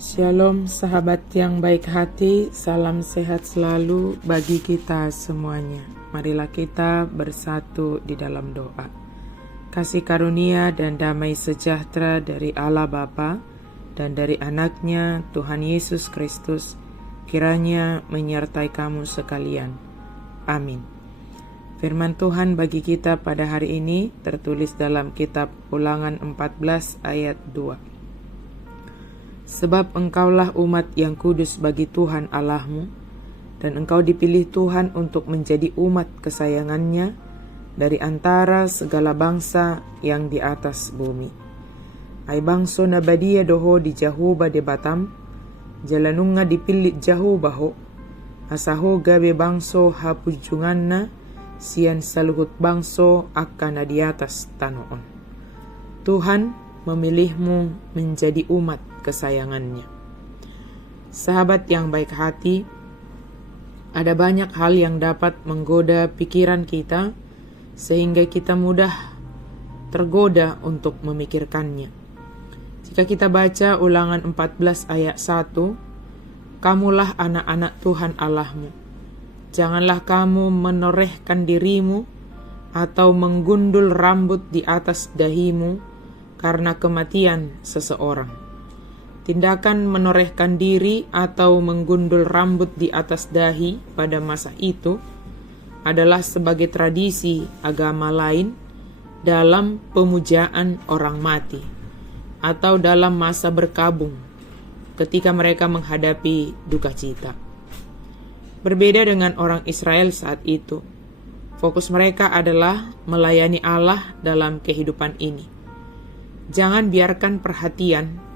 Shalom sahabat yang baik hati, salam sehat selalu bagi kita semuanya. Marilah kita bersatu di dalam doa. Kasih karunia dan damai sejahtera dari Allah Bapa dan dari anaknya Tuhan Yesus Kristus kiranya menyertai kamu sekalian. Amin. Firman Tuhan bagi kita pada hari ini tertulis dalam kitab Ulangan 14 ayat 2. Sebab engkaulah umat yang kudus bagi Tuhan Allahmu, dan engkau dipilih Tuhan untuk menjadi umat kesayangannya dari antara segala bangsa yang di atas bumi. Ai bangso na badia doho di Jahoba de Batam, jalanunga dipilih Jahobaho, asaho gabe bangso hapujunganna, sian saluhut bangso akan di atas tanoon. Tuhan memilihmu menjadi umat kesayangannya. Sahabat yang baik hati, ada banyak hal yang dapat menggoda pikiran kita sehingga kita mudah tergoda untuk memikirkannya. Jika kita baca Ulangan 14 ayat 1, kamulah anak-anak Tuhan Allahmu. Janganlah kamu menorehkan dirimu atau menggundul rambut di atas dahimu karena kematian seseorang. Tindakan menorehkan diri atau menggundul rambut di atas dahi pada masa itu adalah sebagai tradisi agama lain dalam pemujaan orang mati atau dalam masa berkabung ketika mereka menghadapi duka cita. Berbeda dengan orang Israel saat itu, fokus mereka adalah melayani Allah dalam kehidupan ini. Jangan biarkan perhatian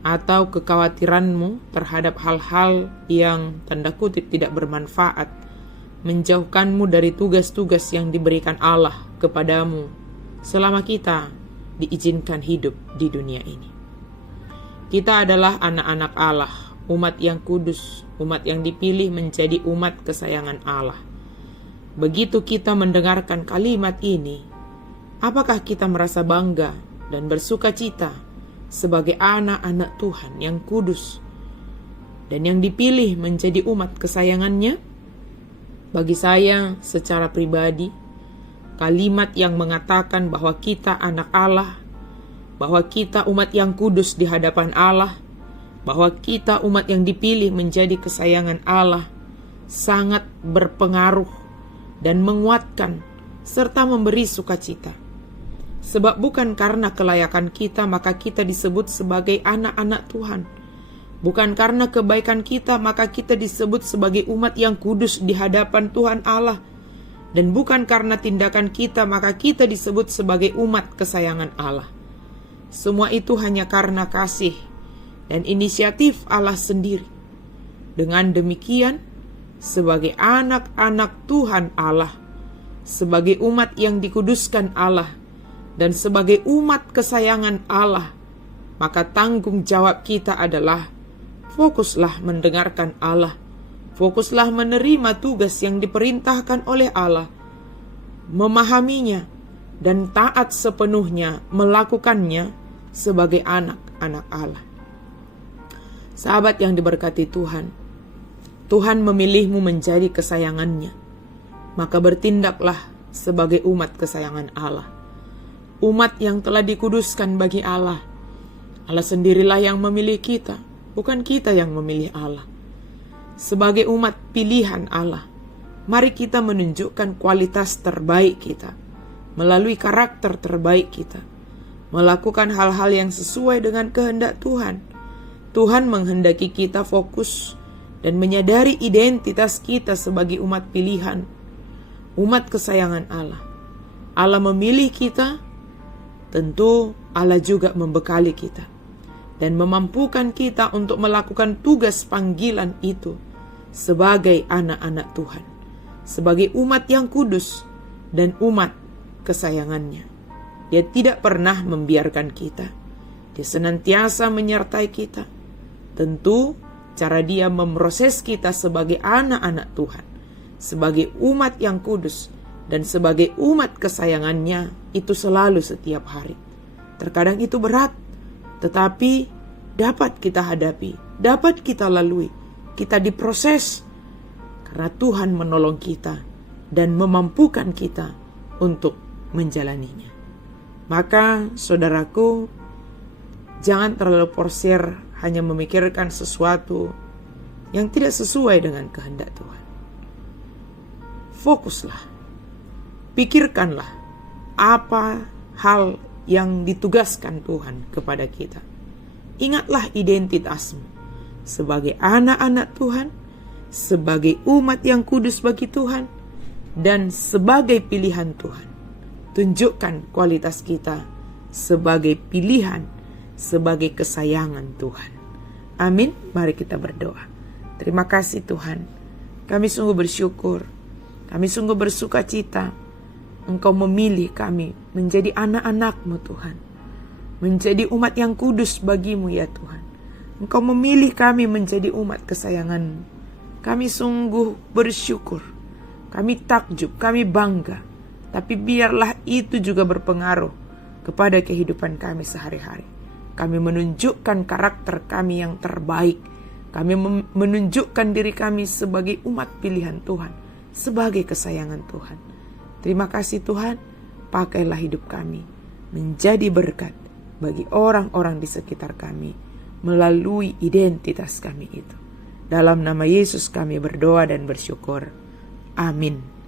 atau kekhawatiranmu terhadap hal-hal yang tanda kutip tidak bermanfaat menjauhkanmu dari tugas-tugas yang diberikan Allah kepadamu selama kita diizinkan hidup di dunia ini. Kita adalah anak-anak Allah, umat yang kudus, umat yang dipilih menjadi umat kesayangan Allah. Begitu kita mendengarkan kalimat ini, apakah kita merasa bangga dan bersuka cita sebagai anak-anak Tuhan yang kudus dan yang dipilih menjadi umat kesayangannya? Bagi saya secara pribadi, kalimat yang mengatakan bahwa kita anak Allah, bahwa kita umat yang kudus di hadapan Allah, bahwa kita umat yang dipilih menjadi kesayangan Allah, sangat berpengaruh dan menguatkan serta memberi sukacita. Sebab bukan karena kelayakan kita maka kita disebut sebagai anak-anak Tuhan. Bukan karena kebaikan kita maka kita disebut sebagai umat yang kudus di hadapan Tuhan Allah. Dan bukan karena tindakan kita maka kita disebut sebagai umat kesayangan Allah. Semua itu hanya karena kasih dan inisiatif Allah sendiri. Dengan demikian, sebagai anak-anak Tuhan Allah, sebagai umat yang dikuduskan Allah, dan sebagai umat kesayangan Allah, maka tanggung jawab kita adalah fokuslah mendengarkan Allah, fokuslah menerima tugas yang diperintahkan oleh Allah, memahaminya, dan taat sepenuhnya melakukannya sebagai anak-anak Allah. Sahabat yang diberkati Tuhan, Tuhan memilihmu menjadi kesayangannya, maka bertindaklah sebagai umat kesayangan Allah. Umat yang telah dikuduskan bagi Allah. Allah sendirilah yang memilih kita, bukan kita yang memilih Allah. Sebagai umat pilihan Allah, mari kita menunjukkan kualitas terbaik kita, melalui karakter terbaik kita, melakukan hal-hal yang sesuai dengan kehendak Tuhan. Tuhan menghendaki kita fokus dan menyadari identitas kita sebagai umat pilihan, umat kesayangan Allah. Allah memilih kita. Tentu Allah juga membekali kita dan memampukan kita untuk melakukan tugas panggilan itu sebagai anak-anak Tuhan, sebagai umat yang kudus dan umat kesayangannya. Dia tidak pernah membiarkan kita. Dia senantiasa menyertai kita. Tentu cara Dia memproses kita sebagai anak-anak Tuhan, sebagai umat yang kudus dan sebagai umat kesayangannya itu selalu setiap hari. Terkadang itu berat, tetapi dapat kita hadapi, dapat kita lalui. Kita diproses karena Tuhan menolong kita dan memampukan kita untuk menjalaninya. Maka saudaraku, jangan terlalu porsir hanya memikirkan sesuatu yang tidak sesuai dengan kehendak Tuhan. Fokuslah, pikirkanlah apa hal yang ditugaskan Tuhan kepada kita. Ingatlah identitasmu sebagai anak-anak Tuhan, sebagai umat yang kudus bagi Tuhan, dan sebagai pilihan Tuhan. Tunjukkan kualitas kita sebagai pilihan, sebagai kesayangan Tuhan. Amin. Mari kita berdoa. Terima kasih Tuhan. Kami sungguh bersyukur. Kami sungguh bersuka cita. Engkau memilih kami menjadi anak-anak-Mu Tuhan. Menjadi umat yang kudus bagimu ya Tuhan. Engkau memilih kami menjadi umat kesayangan-Mu. Kami sungguh bersyukur. Kami takjub, kami bangga. Tapi biarlah itu juga berpengaruh kepada kehidupan kami sehari-hari. Kami menunjukkan karakter kami yang terbaik. Kami menunjukkan diri kami sebagai umat pilihan Tuhan, sebagai kesayangan Tuhan. Terima kasih Tuhan, pakailah hidup kami menjadi berkat bagi orang-orang di sekitar kami melalui identitas kami itu. Dalam nama Yesus kami berdoa dan bersyukur. Amin.